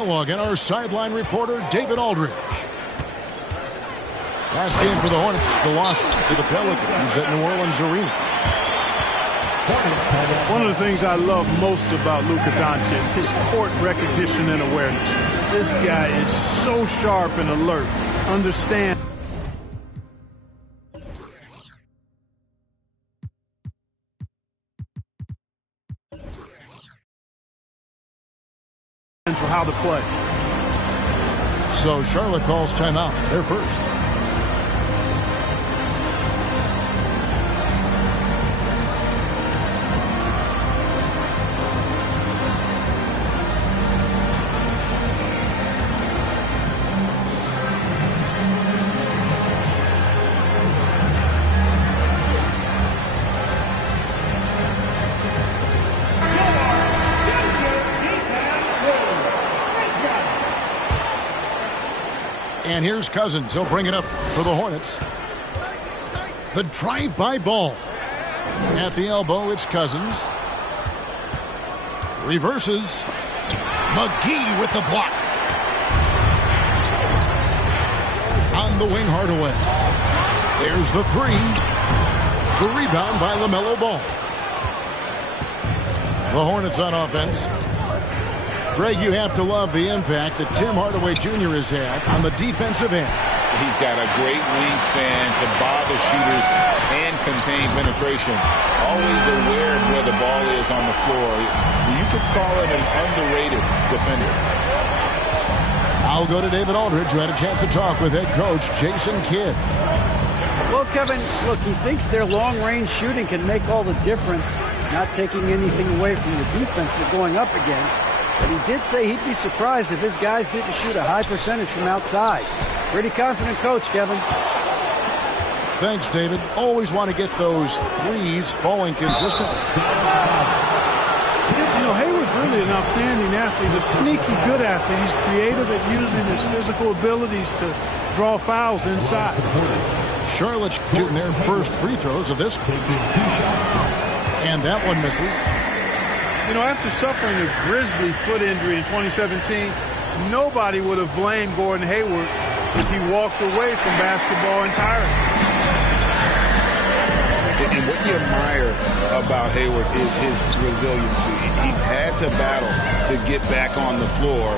And our sideline reporter, David Aldridge. Last game for the Hornets, the loss to the Pelicans at New Orleans Arena. One of the things I love most about Luka Doncic, his court recognition and awareness. This guy is so sharp and alert. Understand for how to play. So Charlotte calls timeout. They're first. And here's Cousins. He'll bring it up for the Hornets. The drive-by ball. At the elbow, it's Cousins. Reverses. McGee with the block. On the wing, Hardaway. There's the three. The rebound by LaMelo Ball. The Hornets on offense. Greg, you have to love the impact that Tim Hardaway Jr. has had on the defensive end. He's got a great wingspan to bother shooters and contain penetration. Always aware of where the ball is on the floor. You could call it an underrated defender. I'll go to David Aldridge, who had a chance to talk with head coach Jason Kidd. Well, Kevin, look, he thinks their long-range shooting can make all the difference, not taking anything away from the defense they're going up against. But he did say he'd be surprised if his guys didn't shoot a high percentage from outside. Pretty confident coach, Kevin. Thanks, David. Always want to get those threes falling consistently. You know, Hayward's really an outstanding athlete, a sneaky good athlete. He's creative at using his physical abilities to draw fouls inside. Charlotte's shooting their first free throws of this game. And that one misses. You know, after suffering a grisly foot injury in 2017, nobody would have blamed Gordon Hayward if he walked away from basketball entirely. And what you admire about Hayward is his resiliency. He's had to battle to get back on the floor,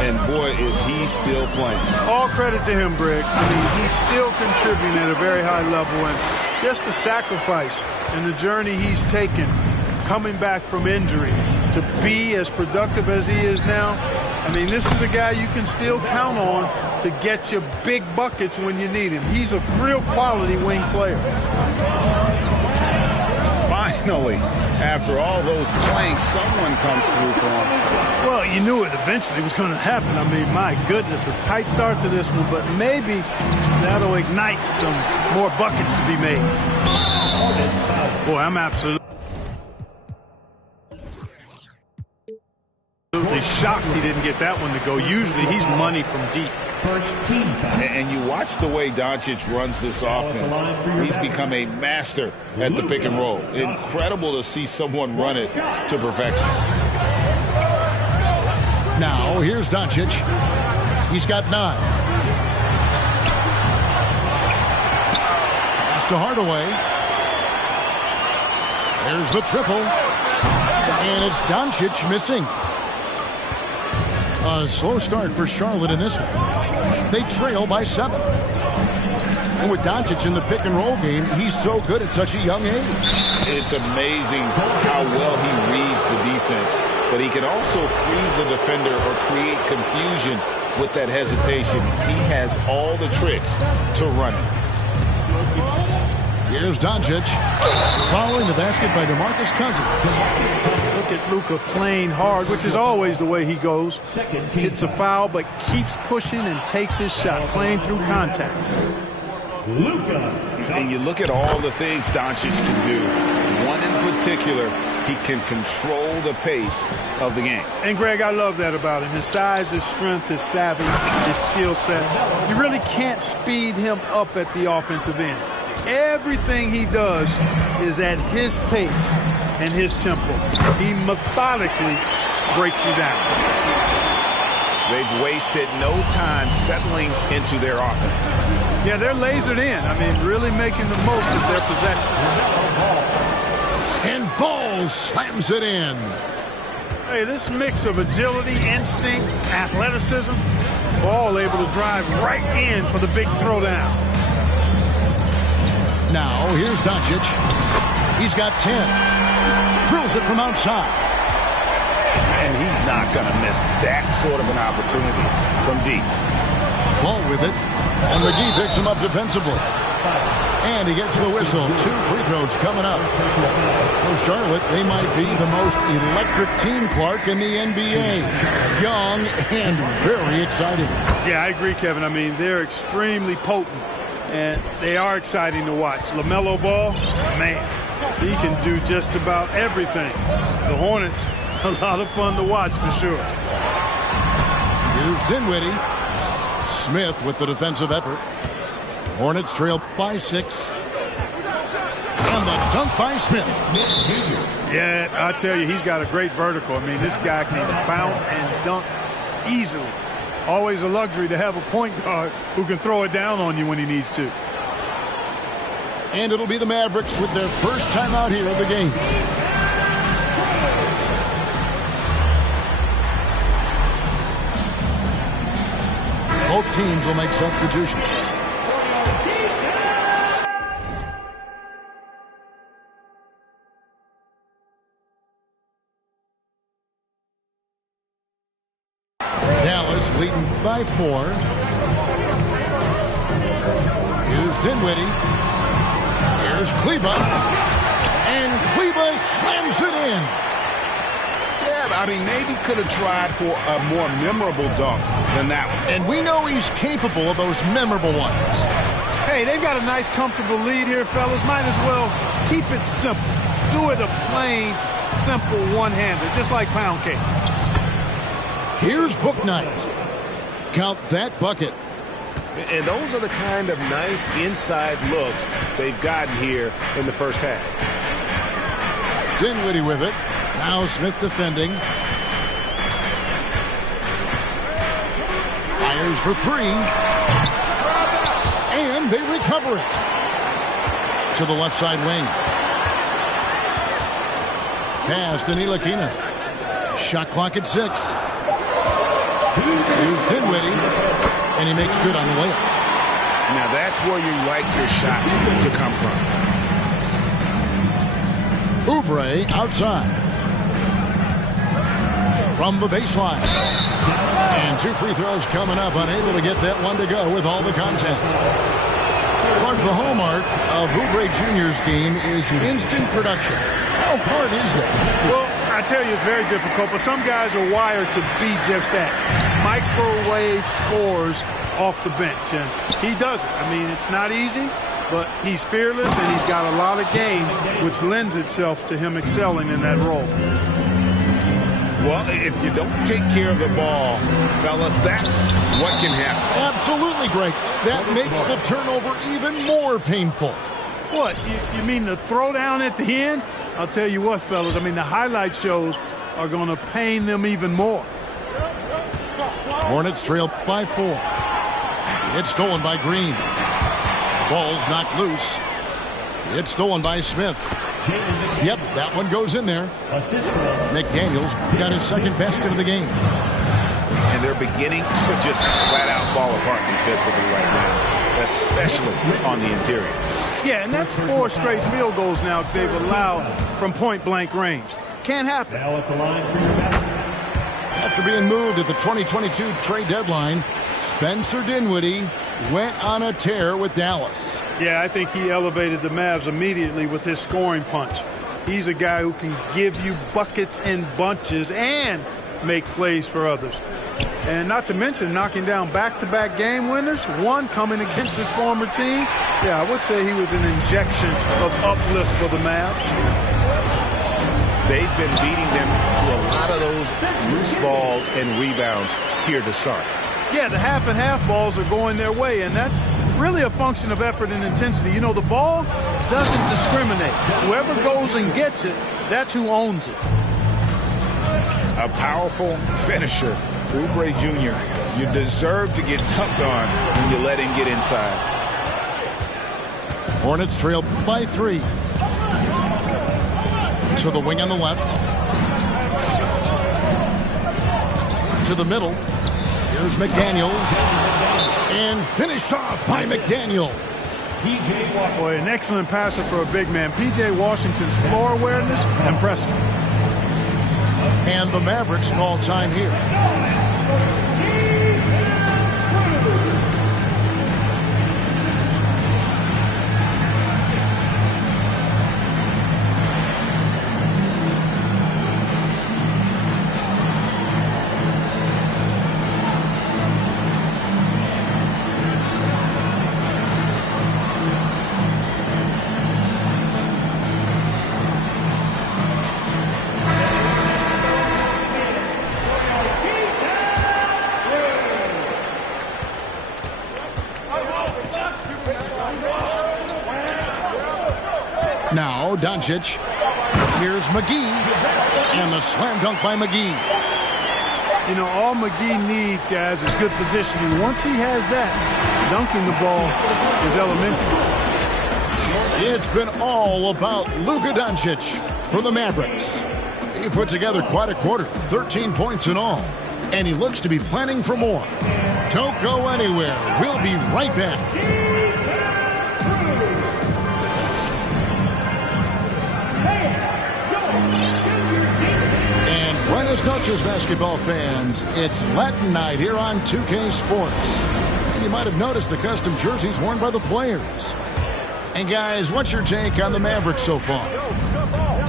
and boy, is he still playing. All credit to him, Greg. I mean, he's still contributing at a very high level, and just the sacrifice and the journey he's taken coming back from injury to be as productive as he is now. I mean, this is a guy you can still count on to get you big buckets when you need him. He's a real quality wing player. Finally, after all those planks, someone comes through for him. Well, you knew it eventually was going to happen. I mean, my goodness, a tight start to this one, but maybe that'll ignite some more buckets to be made. Boy, I'm absolutely shocked he didn't get that one to go. Usually he's money from deep. And you watch the way Doncic runs this offense. He's become a master at the pick and roll. Incredible to see someone run it to perfection. Now, here's Doncic. He's got 9. Pass to Hardaway. There's the triple. And it's Doncic missing. A slow start for Charlotte in this one. They trail by 7. And with Doncic in the pick and roll game, he's so good at such a young age. It's amazing how well he reads the defense, but he can also freeze the defender or create confusion with that hesitation. He has all the tricks to run it. Here's Doncic following the basket by DeMarcus Cousins. Look at Luka playing hard, which is always the way he goes. Gets a foul, but keeps pushing and takes his shot, playing through contact. And you look at all the things Doncic can do. One in particular, he can control the pace of the game. And, Greg, I love that about him. His size, his strength, his savvy, his skill set. You really can't speed him up at the offensive end. Everything he does is at his pace and his tempo. He methodically breaks you down. They've wasted no time settling into their offense. Yeah, they're lasered in. I mean, really making the most of their possession. And Ball slams it in. Hey, this mix of agility, instinct, athleticism, Ball able to drive right in for the big throwdown. Now, here's Doncic. He's got 10. Drills it from outside. And he's not going to miss that sort of an opportunity from deep. Ball with it. And McGee picks him up defensively. And he gets the whistle. 2 free throws coming up. For Charlotte, they might be the most electric team, Clark, in the NBA. Young and very exciting. Yeah, I agree, Kevin. I mean, they're extremely potent. And they are exciting to watch. LaMelo Ball, man, he can do just about everything. The Hornets, a lot of fun to watch for sure. Here's Dinwiddie. Smith with the defensive effort. Hornets trail by 6. And the dunk by Smith. Yeah, I tell you, he's got a great vertical. I mean, this guy can bounce and dunk easily. Always a luxury to have a point guard who can throw it down on you when he needs to. And it'll be the Mavericks with their first time out here of the game. Both teams will make substitutions. Dallas leading by 4. Here's Dinwiddie. Here's Kleba. And Kleba slams it in. Yeah, I mean, maybe could have tried for a more memorable dunk than that one. And we know he's capable of those memorable ones. Hey, they've got a nice, comfortable lead here, fellas. Might as well keep it simple. Do it a plain, simple one-hander, just like pound cake. Here's Book Knight. Count that bucket. And those are the kind of nice inside looks they've gotten here in the first half. Dinwiddie with it. Now Smith defending. Fires for 3. And they recover it. To the left side wing. Pass to Ntilikina. Shot clock at 6. Here's Dinwiddie, and he makes good on the layup. Now that's where you like your shots to come from. Oubre outside. From the baseline. And 2 free throws coming up, unable to get that one to go with all the contact. Clark, the hallmark of Oubre Jr.'s game is instant production. How hard is that? Well, I tell you, it's very difficult, but some guys are wired to be just that. Microwave scores off the bench, and he does it. I mean, it's not easy, but he's fearless, and he's got a lot of game, which lends itself to him excelling in that role. Well, if you don't take care of the ball, fellas, that's what can happen. Absolutely, Greg. That makes the turnover even more painful. What, you mean the throwdown at the end? I'll tell you what, fellas, I mean, the highlight shows are going to pain them even more. Hornets trail by 4. It's stolen by Green. Ball's knocked loose. It's stolen by Smith. Yep, that one goes in there. McDaniels got his second basket of the game. And they're beginning to just flat out fall apart defensively right now, especially on the interior. Yeah, and that's 4 straight field goals now they've allowed from point-blank range. Can't happen. After being moved at the 2022 trade deadline, Spencer Dinwiddie went on a tear with Dallas. Yeah, I think he elevated the Mavs immediately with his scoring punch. He's a guy who can give you buckets in bunches and make plays for others. And not to mention knocking down back-to-back game winners, one coming against his former team. Yeah, I would say he was an injection of uplift for the Mavs. They've been beating them to a lot of those loose balls and rebounds here to start. Yeah, the half-and-half balls are going their way, and that's really a function of effort and intensity. You know, the ball doesn't discriminate. Whoever goes and gets it, that's who owns it. A powerful finisher Oubre Jr., you deserve to get dunked on when you let him get inside. Hornets trail by 3. To the wing on the left. To the middle. Here's McDaniels. And finished off by McDaniels. Boy, an excellent passer for a big man. P.J. Washington's floor awareness, impressive. And the Mavericks call time here. Now Doncic. Here's McGee. And the slam dunk by McGee. You know, all McGee needs, guys, is good positioning. Once he has that, dunking the ball is elementary. It's been all about Luka Doncic for the Mavericks. He put together quite a quarter, 13 points in all. And he looks to be planning for more. Don't go anywhere. We'll be right back. Buenas noches, basketball fans. It's Latin night here on 2K Sports. And you might have noticed the custom jerseys worn by the players. And guys, what's your take on the Mavericks so far?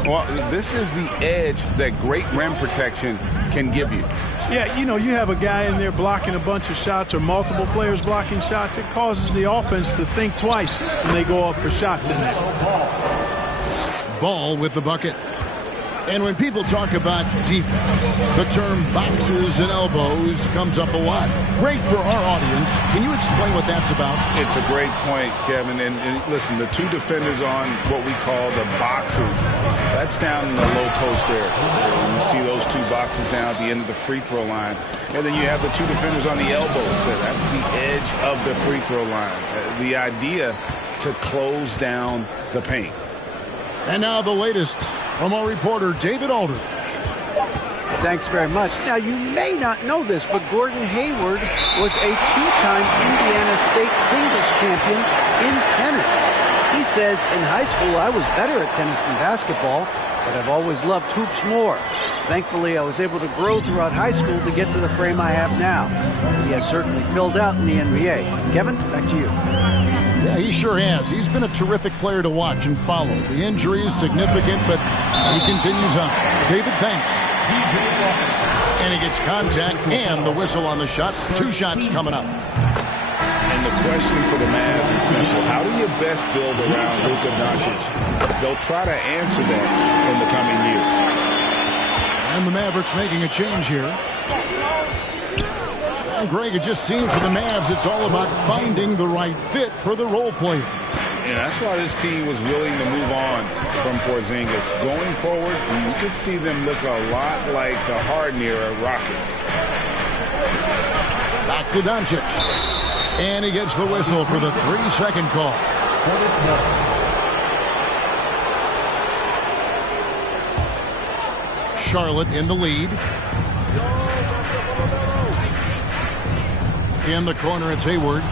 Well, this is the edge that great rim protection can give you. Yeah, you know, you have a guy in there blocking a bunch of shots or multiple players blocking shots. It causes the offense to think twice when they go up for shots in there. Ball with the bucket. And when people talk about defense, the term boxes and elbows comes up a lot. Great for our audience. Can you explain what that's about? It's a great point, Kevin. And listen, the two defenders on what we call the boxes, that's down in the low post there. You see those two boxes down at the end of the free throw line. And then you have the two defenders on the elbows. That's the edge of the free throw line. The idea to close down the paint. And now the latest from our reporter, David Aldridge. Thanks very much. Now, you may not know this, but Gordon Hayward was a two-time Indiana State singles champion in tennis. He says, in high school, I was better at tennis than basketball, but I've always loved hoops more. Thankfully, I was able to grow throughout high school to get to the frame I have now. He has certainly filled out in the NBA. Kevin, back to you. Yeah, he sure has. He's been a terrific player to watch and follow. The injury is significant, but he continues on. David, thanks. And he gets contact and the whistle on the shot. 2 shots coming up. And the question for the Mavs is simple. How do you best build around Luka Doncic? They'll try to answer that in the coming years. And the Mavericks making a change here. And Greg, it just seems for the Mavs it's all about finding the right fit for the role player. And that's why this team was willing to move on from Porzingis. Going forward, you could see them look a lot like the Harden era Rockets. Back to Doncic. And he gets the whistle for the 3-second call. Charlotte in the lead. In the corner, it's Hayward.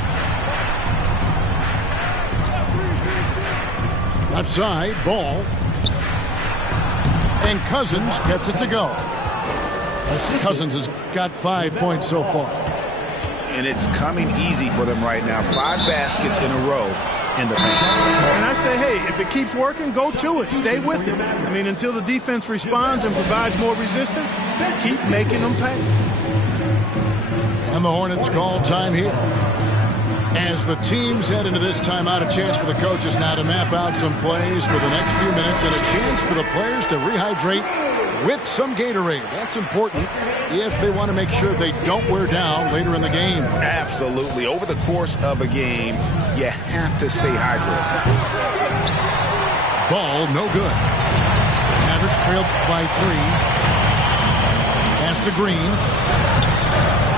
Left side, ball. And Cousins gets it to go. Cousins has got 5 points so far. And it's coming easy for them right now. 5 baskets in a row in the paint. And I say, hey, if it keeps working, go to it. Stay with it. I mean, until the defense responds and provides more resistance, keep making them pay. And the Hornets call time here. As the teams head into this timeout, a chance for the coaches now to map out some plays for the next few minutes and a chance for the players to rehydrate with some Gatorade. That's important if they want to make sure they don't wear down later in the game. Absolutely. Over the course of a game, you have to stay hydrated. Ball, no good. Mavericks trailed by 3. Pass to Green.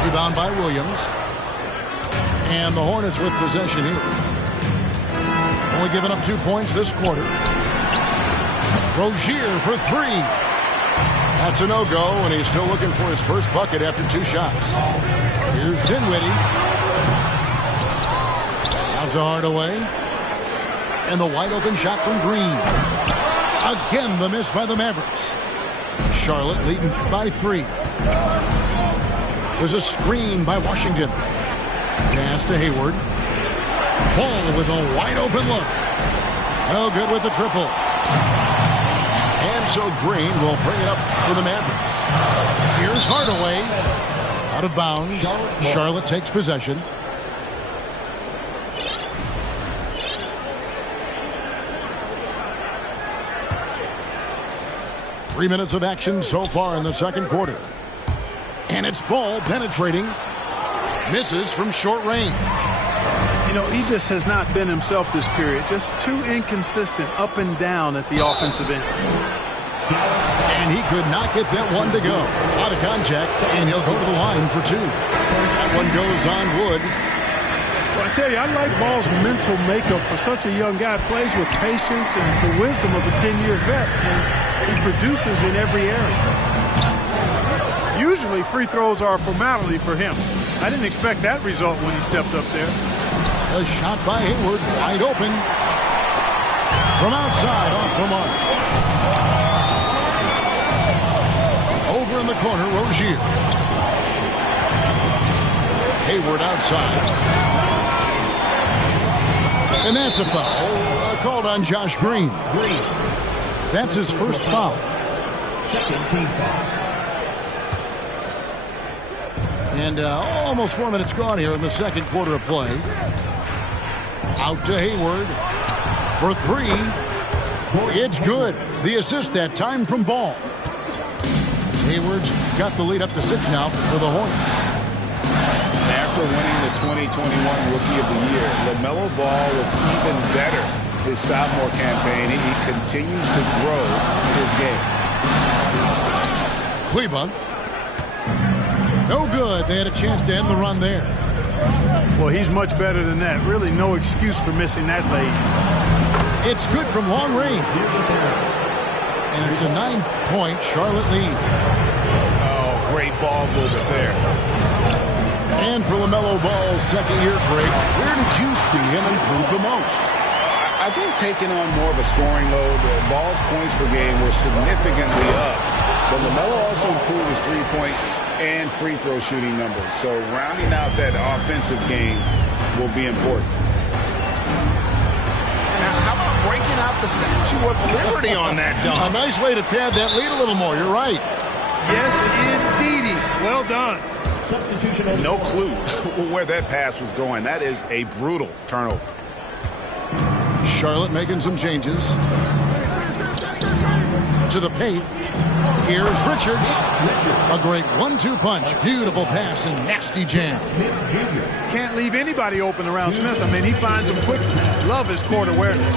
Rebound by Williams. And the Hornets with possession here. Only giving up 2 points this quarter. Rozier for three. That's a no-go, and he's still looking for his first bucket after 2 shots. Here's Dinwiddie. Out to Hardaway. And the wide-open shot from Green. Again, the miss by the Mavericks. Charlotte leading by 3. There's a screen by Washington. Pass to Hayward. Ball with a wide-open look. No good with the triple. And so Green will bring it up for the Mavericks. Here's Hardaway. Out of bounds. Charlotte takes possession. Three minutes of action so far in the second quarter. And it's Ball penetrating. Misses from short range. You know, he just has not been himself this period. Just too inconsistent up and down at the offensive end. And he could not get that one to go. Out of contact, and he'll go to the line for 2. That one goes on wood. Well, I tell you, I like Ball's mental makeup for such a young guy. Plays with patience and the wisdom of a 10-year vet. And he produces in every area. Usually free throws are a formality for him. I didn't expect that result when he stepped up there. A shot by Hayward, wide open. From outside, off the mark. Over in the corner, Rozier. Hayward outside. And that's a foul. Called on Josh Green. That's his first foul. Second team foul. And almost 4 minutes gone here in the second quarter of play. Out to Hayward for 3. It's good. The assist that time from Ball. Hayward's got the lead up to 6 now for the Hornets. After winning the 2021 Rookie of the Year, LaMelo Ball was even better his sophomore campaign. He continues to grow his game. Kleba. No good. They had a chance to end the run there. Well, he's much better than that. Really no excuse for missing that lay. It's good from long range. And it's a 9-point Charlotte lead. Oh, great ball movement there. And for LaMelo Ball's second-year break, where did you see him improve the most? I think taking on more of a scoring load, Ball's points per game were significantly up. But LaMelo also improved his three-point and free throw shooting numbers. So rounding out that offensive game will be important. Now, how about breaking out the Statue of Liberty on that dunk? A nice way to pad that lead a little more. You're right. Yes, indeedy. Well done. Substitution. No clue where that pass was going. That is a brutal turnover. Charlotte making some changes. To the paint. Here's Richards. A great 1-2 punch. Beautiful pass and nasty jam. Can't leave anybody open around Smith. I mean, he finds them quickly. Love his court awareness.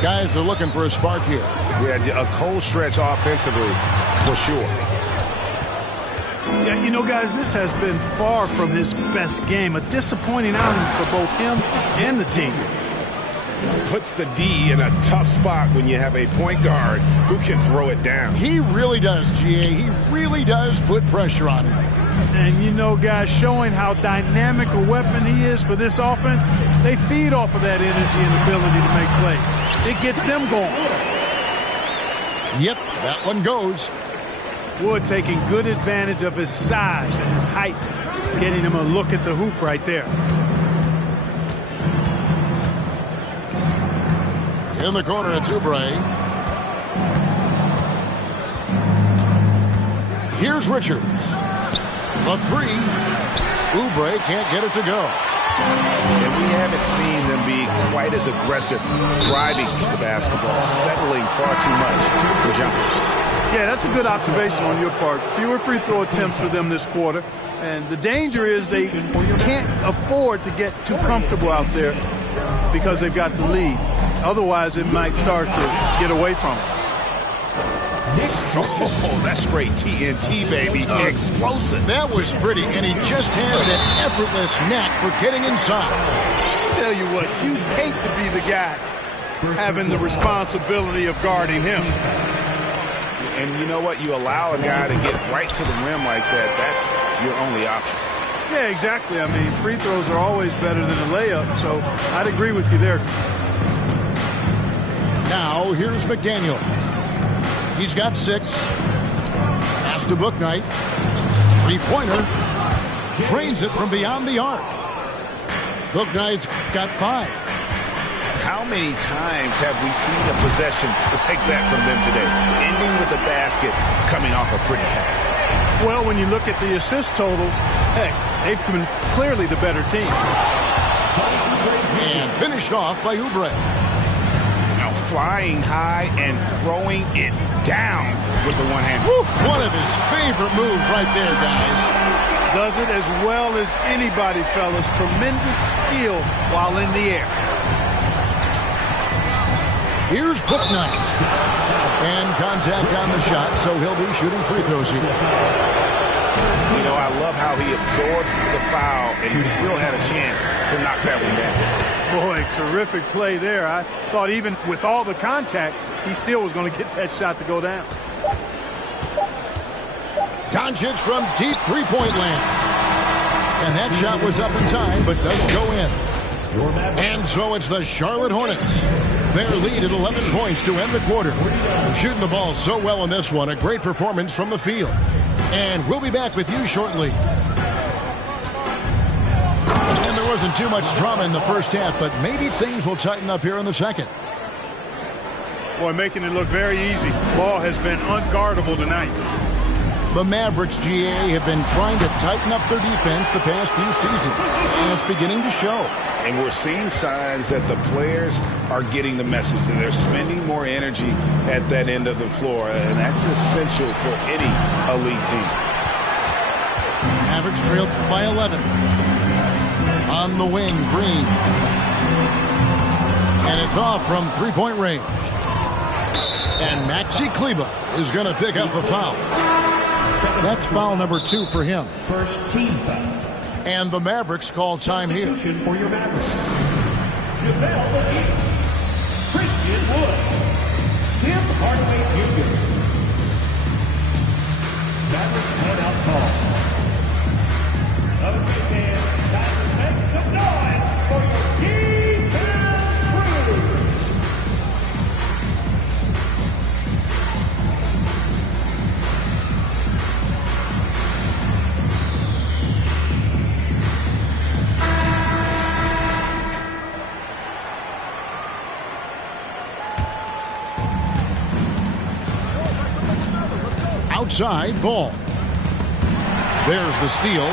Guys are looking for a spark here. Yeah, a cold stretch offensively for sure. Yeah, you know, guys, this has been far from his best game. A disappointing outing for both him and the team. Puts the D in a tough spot when you have a point guard who can throw it down. He really does, GA. He really does put pressure on him. And, you know, guys, showing how dynamic a weapon he is for this offense, they feed off of that energy and ability to make plays. It gets them going. Yep, that one goes. Wood taking good advantage of his size and his height, getting him a look at the hoop right there. In the corner, it's Oubre. Here's Richards. The 3. Oubre can't get it to go. And we haven't seen them be quite as aggressive driving the basketball, settling far too much for jumpers. Yeah, that's a good observation on your part. Fewer free throw attempts for them this quarter. And the danger is they can't afford to get too comfortable out there because they've got the lead. Otherwise, it might start to get away from them. Oh, that's straight TNT, baby. Explosive. That was pretty, and he just has that effortless knack for getting inside. Tell you what, you hate to be the guy having the responsibility of guarding him. And you know what? You allow a guy to get right to the rim like that. That's your only option. Yeah, exactly. I mean, free throws are always better than a layup, so I'd agree with you there. Now, here's McDaniels. He's got 6. Pass to Bouknight. Three-pointer. Drains it from beyond the arc. Bouknight's got 5. How many times have we seen a possession like that from them today? Ending with a basket, coming off a pretty pass. Well, when you look at the assist totals, hey, they've been clearly the better team. And finished off by Oubre. Now flying high and throwing it down with the one hand. Woo, one of his favorite moves right there, guys. Does it as well as anybody, fellas. Tremendous skill while in the air. Here's Bouknight. And contact on the shot, so he'll be shooting free throws here. You know, I love how he absorbs the foul and he still had a chance to knock that one down. Boy, terrific play there. I thought even with all the contact, he still was going to get that shot to go down. Doncic from deep three-point land. And that shot was up in time, but doesn't go in. And so it's the Charlotte Hornets. Their lead at 11 points to end the quarter. They're shooting the ball so well in this one. A great performance from the field. And we'll be back with you shortly. And there wasn't too much drama in the first half, but maybe things will tighten up here in the second. Boy, making it look very easy. Ball has been unguardable tonight. The Mavericks, GA, have been trying to tighten up their defense the past few seasons. And it's beginning to show. And we're seeing signs that the players are getting the message, and they're spending more energy at that end of the floor, and that's essential for any elite team. Mavericks trailed by 11. On the wing, Green. And it's off from three-point range. And Maxi Kleber is going to pick up the foul. That's foul number 2 for him. First team foul. And the Mavericks call time here. For your Mavericks. JaVale McGee. Christian Wood. Tim Hardaway Jr. Mavericks timeout call. Another big man. Mavericks make some noise for your defense crew. Outside ball. There's the steal.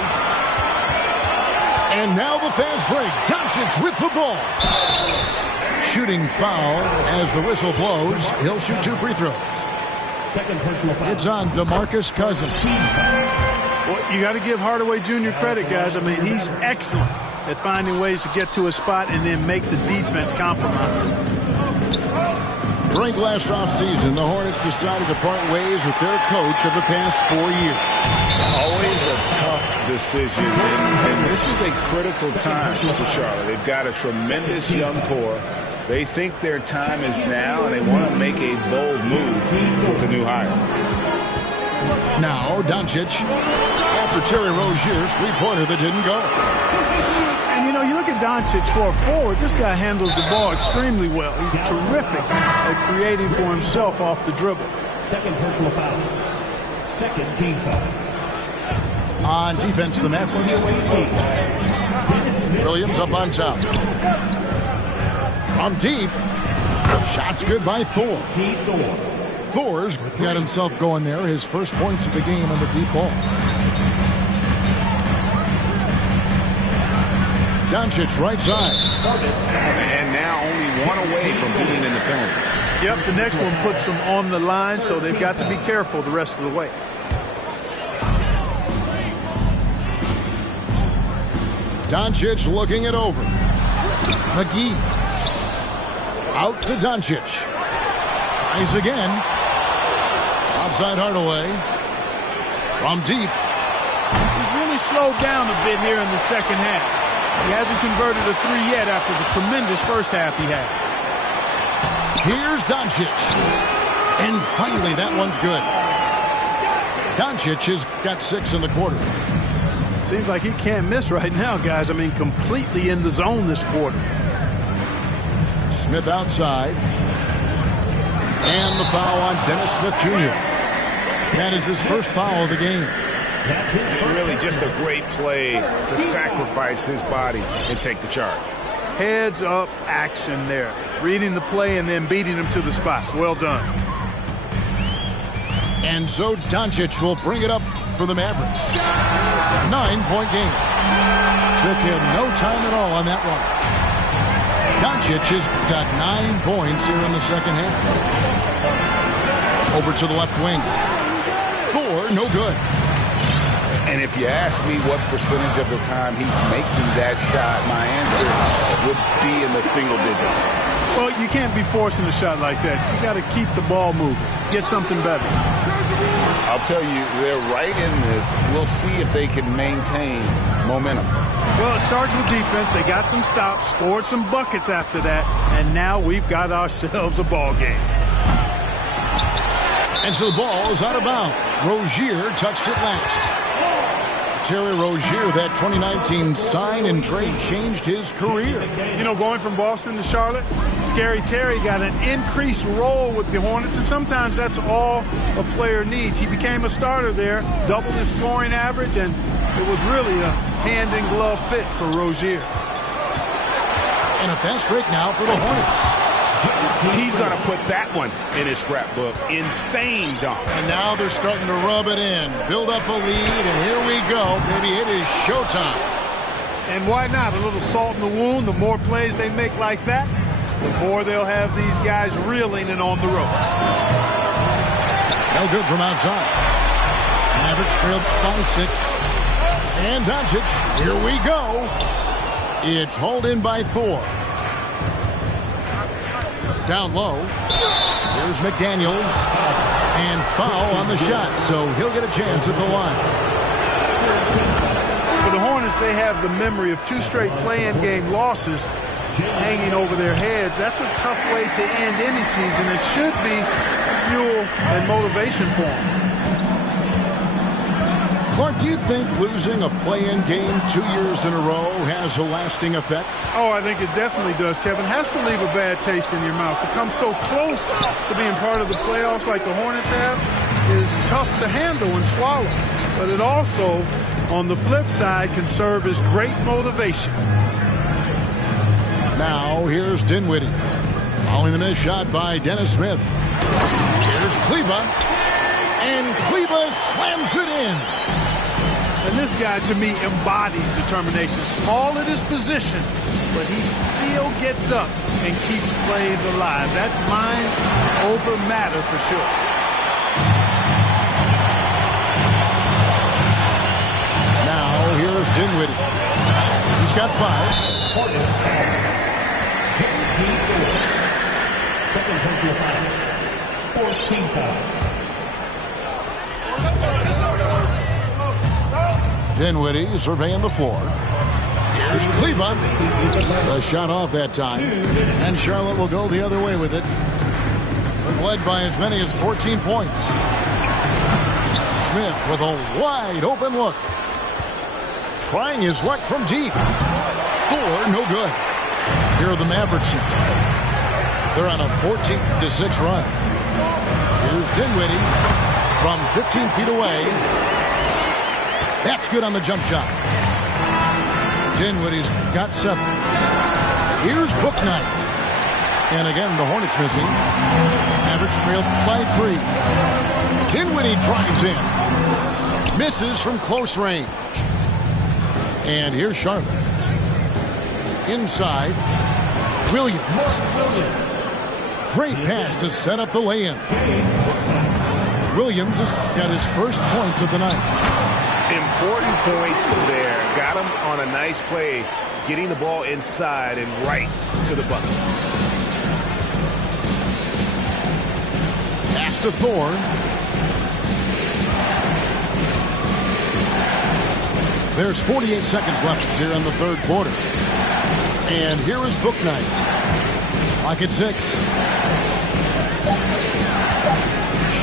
And now the fast break. Doncic with the ball. Shooting foul as the whistle blows. He'll shoot 2 free throws. Second personal foul. It's on DeMarcus Cousins. Well, you got to give Hardaway Jr. credit, guys. I mean, he's excellent at finding ways to get to a spot and then make the defense compromise. During last offseason, the Hornets decided to part ways with their coach of the past 4 years. Always a tough decision, and this is a critical time for Charlotte. They've got a tremendous young core. They think their time is now, and they want to make a bold move with the new hire. Now, Doncic, after Terry Rozier's three-pointer that didn't go. And, you know, you look at Doncic for a forward, this guy handles the ball extremely well. He's terrific at creating for himself off the dribble. Second personal foul. Second team foul. On defense, the Mavericks. Williams up on top. From deep. Shots good by Thor. Thor's got himself going there. His first points of the game on the deep ball. Doncic right side. And now only one away from being in the penalty. Yep, the next one puts them on the line, so they've got to be careful the rest of the way. Doncic looking it over. McGee. Out to Doncic. Tries again. inside Hardaway. From deep. He's really slowed down a bit here in the second half. He hasn't converted a three yet after the tremendous first half he had. Here's Doncic. And finally, that one's good. Doncic has got 6 in the quarter. Seems like he can't miss right now, guys. I mean, completely in the zone this quarter. Smith outside. And the foul on Dennis Smith Jr. That is his first foul of the game. Really just a great play to sacrifice his body and take the charge. Heads up action there. Reading the play and then beating him to the spot. Well done. And so Doncic will bring it up for the Mavericks. 9-point game. Took him no time at all on that one. Doncic has got 9 points here in the second half. Over to the left wing. Thor, no good. And if you ask me what percentage of the time he's making that shot, my answer would be in the single digits. Well, you can't be forcing a shot like that. You got to keep the ball moving. Get something better. I'll tell you, they're right in this. We'll see if they can maintain momentum. Well, it starts with defense. They got some stops, scored some buckets after that, and now we've got ourselves a ball game. And so the ball is out of bounds. Rozier touched it last. Terry Rozier, that 2019 sign and trade changed his career. You know, going from Boston to Charlotte, Scary Terry got an increased role with the Hornets, and sometimes that's all a player needs. He became a starter there, doubled his scoring average, and it was really a hand-in-glove fit for Rozier. And a fast break now for the Hornets. He's going to put that one in his scrapbook. Insane dunk. And now they're starting to rub it in. Build up a lead, and here we go, baby. It is showtime. And why not? A little salt in the wound. The more plays they make like that, the more they'll have these guys reeling and on the ropes. No good from outside. Mavericks trailed by 6. And Doncic, here we go. It's hauled in by Thor. Down low. Here's McDaniels. And foul on the shot, so he'll get a chance at the line. For the Hornets, they have the memory of 2 straight play-in game losses hanging over their heads. That's a tough way to end any season. It should be fuel and motivation for them. Clark, do you think losing a play-in game 2 years in a row has a lasting effect? Oh, I think it definitely does, Kevin. Has to leave a bad taste in your mouth. To come so close to being part of the playoffs like the Hornets have is tough to handle and swallow. But it also, on the flip side, can serve as great motivation. Now, here's Dinwiddie. Following the missed shot by Dennis Smith. Here's Kleba. And Kleba slams it in. And this guy, to me, embodies determination. Small at his position, but he still gets up and keeps plays alive. That's mind over matter for sure. Now, here's Dinwiddie. He's got 5. Second personal foul. 14 foul. Dinwiddie surveying the floor. Here's Kleba. The shot off that time. And Charlotte will go the other way with it. Led by as many as 14 points. Smith with a wide open look. Trying his luck from deep. Thor, no good. Here are the Mavericks now. They're on a 14-6 run. Here's Dinwiddie from 15 feet away. That's good on the jump shot. Dinwiddie's got 7. Here's Bouknight. And again, the Hornets missing. Mavericks trailed by 3. Dinwiddie drives in. Misses from close range. And here's Charlotte. Inside. Williams. Great pass to set up the lay-in. Williams has got his first points of the night. Important points there. Got him on a nice play, getting the ball inside and right to the bucket. Pass to Thor. There's 48 seconds left here in the third quarter. And here is Book Knight. Clock at 6.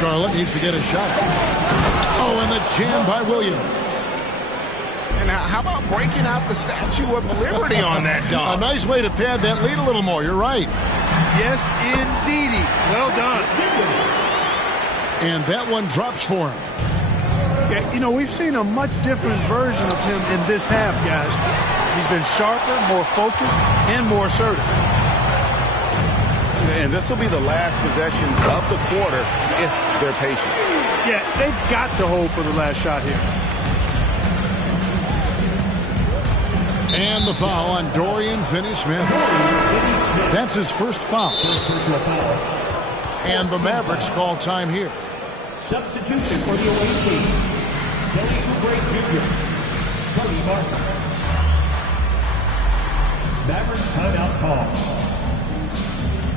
Charlotte needs to get a shot. Oh, and the jam by Williams. And how about breaking out the Statue of Liberty on that dunk? A nice way to pad that lead a little more. You're right. Yes, indeedy. Well done. And that one drops for him. Yeah, you know, we've seen a much different version of him in this half, guys. He's been sharper, more focused, and more assertive. And this will be the last possession of the quarter if they're patient. Yeah, they've got to hold for the last shot here. And the foul on Dorian Finney-Smith. That's his first foul. And the Mavericks call time here. Substitution for the away team. Billy Oubre Jr. Tony Martin. Mavericks timeout call.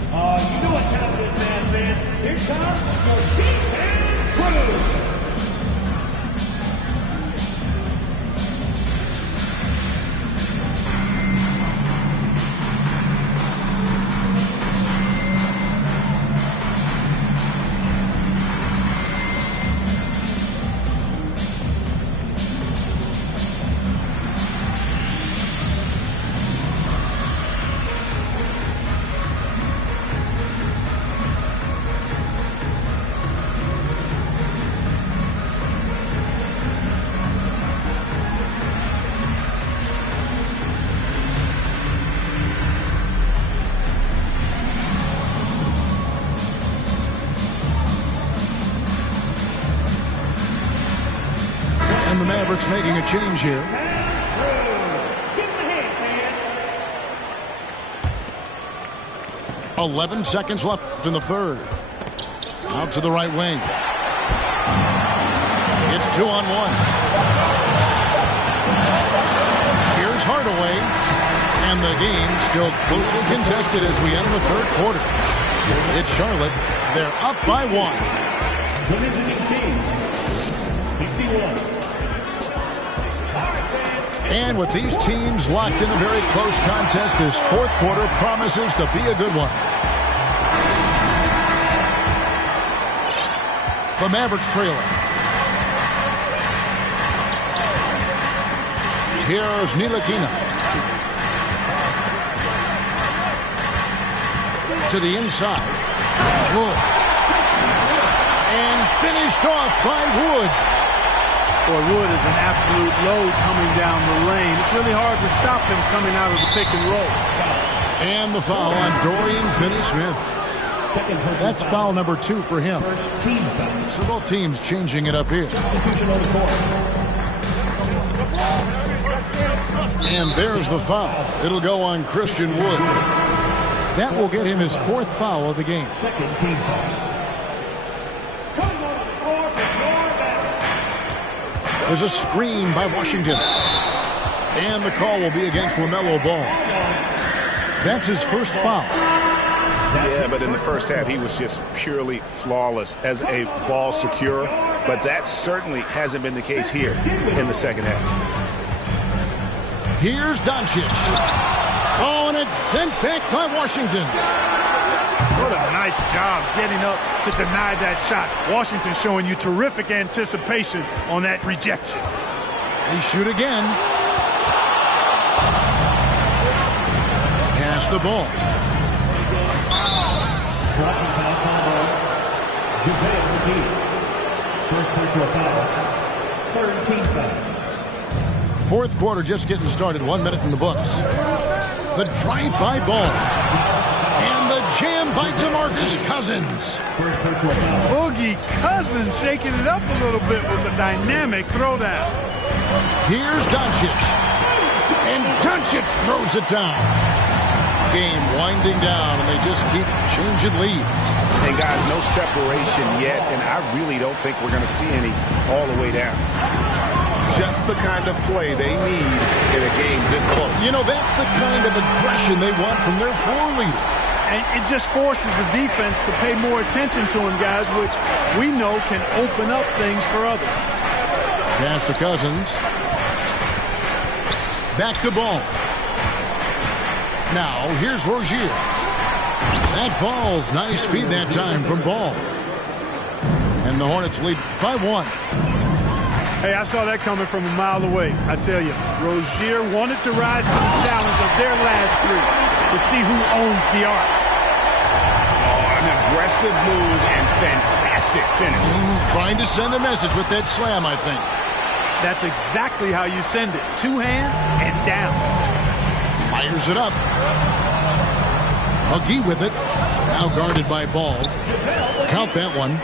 You know what time it is, man. Here comes your defense crew. And the Mavericks making a change here. 11 seconds left in the third. Out to the right wing. It's 2-on-1. Here's Hardaway. And the game still closely contested as we end the third quarter. It's Charlotte. They're up by 1. The visiting team, 61. And with these teams locked in a very close contest, this fourth quarter promises to be a good one. The Mavericks trailing. Here's Ntilikina. To the inside. Wood. And finished off by Wood. Boy, Wood is an absolute load coming down the lane. It's really hard to stop him coming out of the pick and roll. And the foul on Dorian Finney-Smith. That's foul number 2 for him. So both teams changing it up here. And there's the foul. It'll go on Christian Wood. That will get him his 4th foul of the game. Second team foul. There's a screen by Washington. And the call will be against LaMelo Ball. That's his first foul. Yeah, but in the first half, he was just purely flawless as a ball secure. But that certainly hasn't been the case here in the second half. Here's Doncic. Oh, and it's sent back by Washington. What a nice job getting up to deny that shot. Washington showing you terrific anticipation on that rejection. They shoot again. Pass the ball. Blocking fast on the first personal foul. Third team foul. Fourth quarter just getting started. 1 minute in the books. The drive-by ball. And the jam by DeMarcus Cousins. First personal foul. Boogie Cousins shaking it up a little bit with a dynamic throwdown. Here's Doncic. And Doncic throws it down. Game winding down, and they just keep changing leads. And guys, no separation yet, and I really don't think we're going to see any all the way down. Just the kind of play they need in a game this close. You know, that's the kind of aggression they want from their floor leader. And it just forces the defense to pay more attention to him, guys, which we know can open up things for others. Pass to Cousins. back to Ball. Now, here's Rozier. That falls. Nice feed that time from Ball. And the Hornets lead by 1. Hey, I saw that coming from a mile away. I tell you, Rozier wanted to rise to the challenge of their last 3 to see who owns the arc. Oh, an aggressive move and fantastic finish. Trying to send a message with that slam, I think. That's exactly how you send it. 2 hands and down. Fires it up. McGee with it. Now guarded by Ball. Count that one.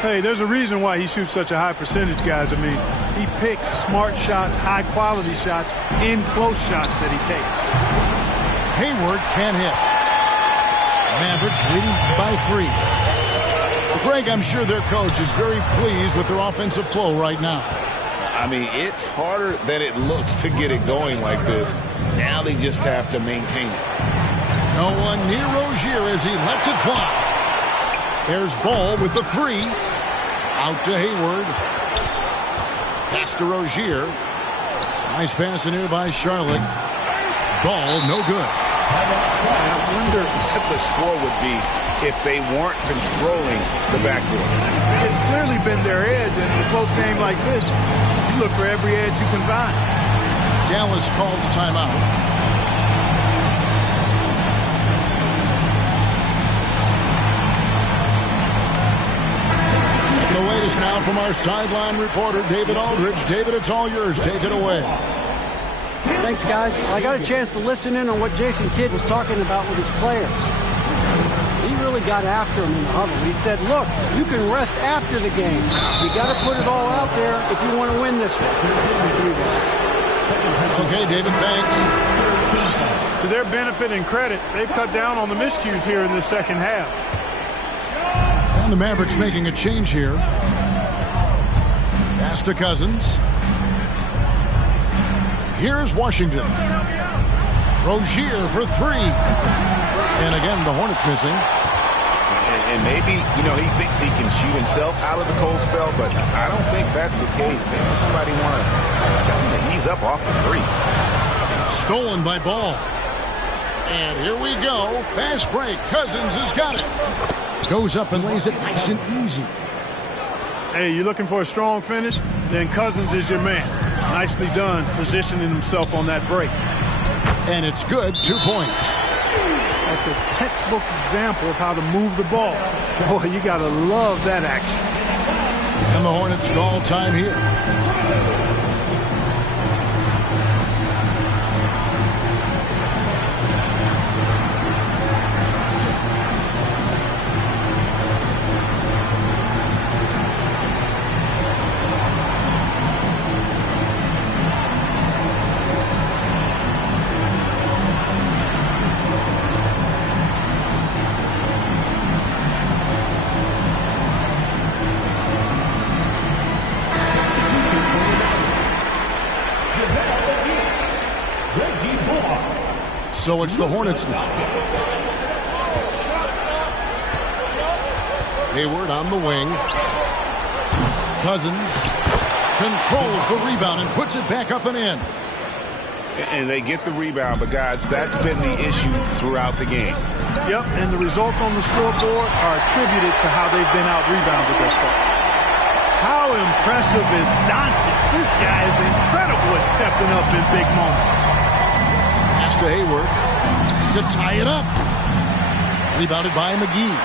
Hey, there's a reason why he shoots such a high percentage, guys. I mean, he picks smart shots, high-quality shots, in close shots that he takes. Hayward can't hit. Mavericks leading by 3. Well, Greg, I'm sure their coach is very pleased with their offensive flow right now. I mean, it's harder than it looks to get it going like this. Now they just have to maintain it. No one near Rozier as he lets it fly. There's Ball with the 3. Out to Hayward. Pass to Rozier. Nice pass in here by Charlotte. Ball, no good. I wonder what the score would be if they weren't controlling the backcourt. It's clearly been their edge, and in a close game like this, you look for every edge you can find. Dallas calls timeout. The latest now from our sideline reporter, David Aldridge. David, it's all yours. Take it away. Thanks, guys. I got a chance to listen in on what Jason Kidd was talking about with his players. He really got after him in the huddle. He said, look, you can rest after the game. You got to put it all out there if you want to win this one. Okay, David, thanks. To their benefit and credit, they've cut down on the miscues here in the second half. And the Mavericks making a change here. Pass to Cousins. Here's Washington. Rozier for 3. And again, the Hornets missing. And maybe, you know, he thinks he can shoot himself out of the cold spell, but I don't think that's the case. Maybe somebody want to tell him to ease up off the threes. Stolen by Ball. And here we go. Fast break. Cousins has got it. Goes up and lays it nice and easy. Hey, you're looking for a strong finish? Then Cousins is your man. Nicely done, positioning himself on that break. And it's good. 2 points. That's a textbook example of how to move the ball. Boy, you got to love that action. And the Hornets call time here. So it's the Hornets now. Hayward on the wing. Cousins controls the rebound and puts it back up and in. And they get the rebound, but guys, that's been the issue throughout the game. Yep, and the results on the scoreboard are attributed to how they've been out-rebounded thus far. How impressive is Doncic? This guy is incredible at stepping up in big moments. Pass to Hayward to tie it up. Rebounded by McGee.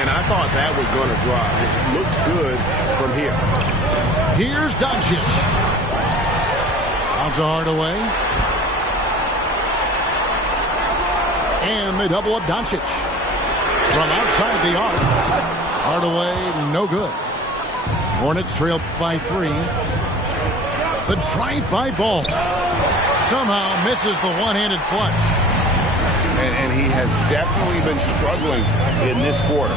And I thought that was going to drop. It looked good from here. Here's Doncic. Out to Hardaway. And they double up Doncic. From outside the arc. Hardaway, no good. Hornets trail by 3. The drive by Ball. Somehow misses the one-handed flush. And he has definitely been struggling in this quarter.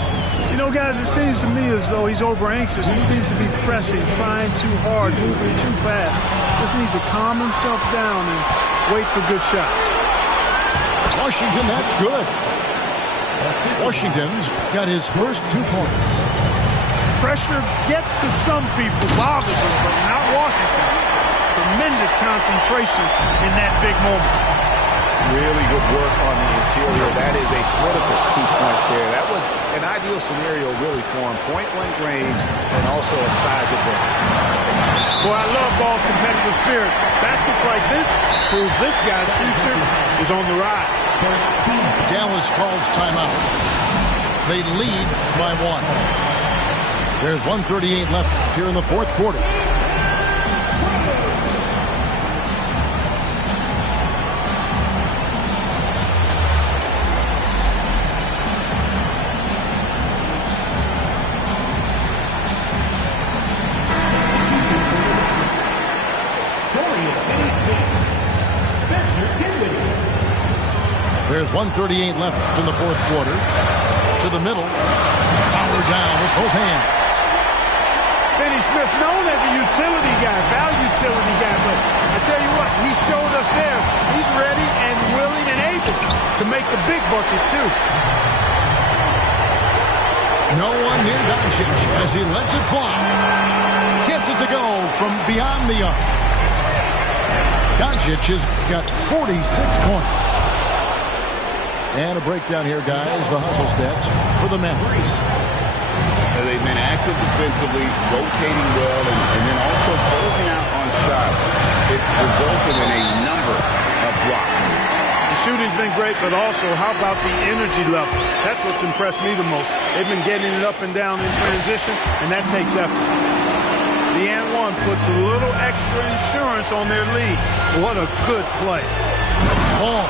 You know, guys, it seems to me as though he's over-anxious. He seems to be pressing, trying too hard, moving too fast. Just needs to calm himself down and wait for good shots. Washington, that's good. Washington's got his first 2 points. Pressure gets to some people, bothers them, but not Washington. tremendous concentration in that big moment. Really good work on the interior. That is a critical 2 points there. That was an ideal scenario really for him. Point-blank range and also a size advantage. Boy, I love Ball's competitive spirit. Baskets like this prove this guy's future is on the rise. Dallas calls timeout. They lead by 1. There's 1:38 left here in the fourth quarter. There's 1:38 left in the fourth quarter. To the middle. Power down with both hands. Finney Smith, known as a utility guy, value utility guy, but I tell you what, he showed us there. He's ready and willing and able to make the big bucket, too. No one near Doncic as he lets it fly. Gets it to go from beyond the arc. Doncic has got 46 points. And a breakdown here, guys. The hustle stats for the Mavericks. They've been active defensively, rotating well, and then also closing out on shots. It's resulted in a number of blocks. The shooting's been great, but also, how about the energy level? That's what's impressed me the most. They've been getting it up and down in transition, and that takes effort. The and one puts a little extra insurance on their lead. What a good play. Ball.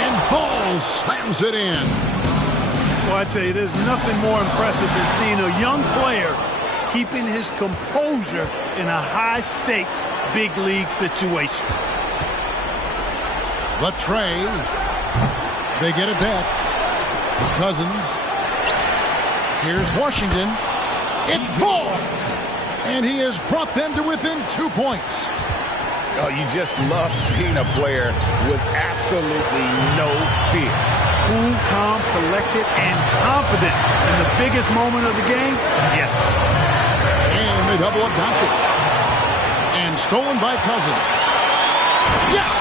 And Ball slams it in. Well, I tell you, there's nothing more impressive than seeing a young player keeping his composure in a high-stakes, big-league situation. The tray. They get it back. Cousins. Here's Washington. It falls. And he has brought them to within 2 points. Oh, you just love seeing a player with absolutely no fear. Cool, calm, collected, and confident in the biggest moment of the game? Yes. And they double up Doncic. And stolen by Cousins. Yes!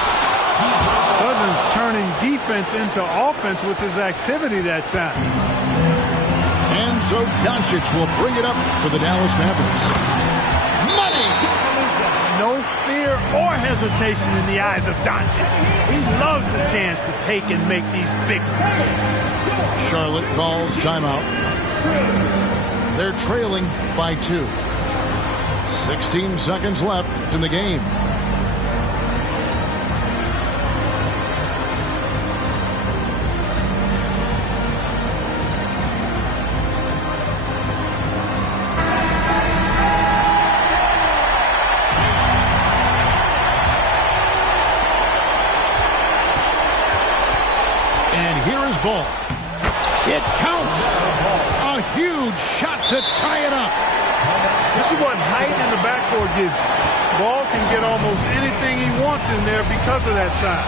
Cousins turning defense into offense with his activity that time. And so Doncic will bring it up for the Dallas Mavericks. Money! No fear or hesitation in the eyes of Doncic. He loves the chance to take and make these big ones. Charlotte calls timeout. They're trailing by 2. 16 seconds left in the game. Ball. It counts. A huge shot to tie it up. This is what height in the backcourt gives you. Ball can get almost anything he wants in there because of that size.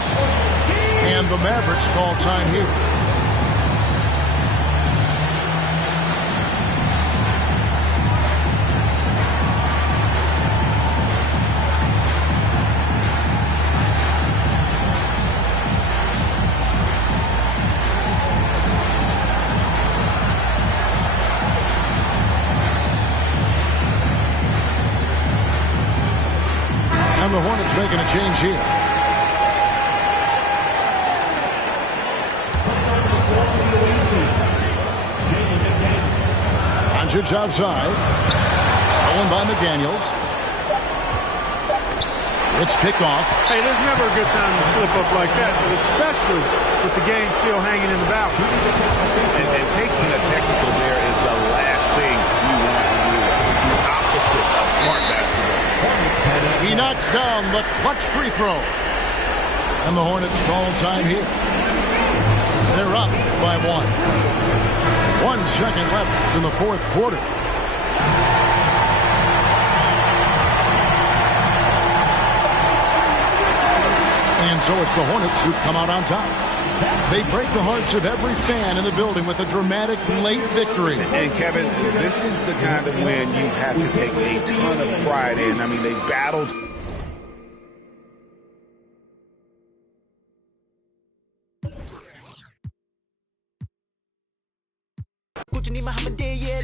And the Mavericks call time here. And the Hornets making a change here. Doncic outside. Stolen by McDaniels. It's picked off. Hey, there's never a good time to slip up like that, but especially with the game still hanging in the balance. And taking a technical there is the last thing you want to do. The opposite of smart basketball. He knocks down the clutch free throw. And the Hornets call time here. They're up by 1. 1 second left in the fourth quarter. And so it's the Hornets who come out on top. They break the hearts of every fan in the building with a dramatic late victory. And Kevin, this is the kind of win you have to take a ton of pride in. I mean, they battled. कुछ नहीं महमदे ये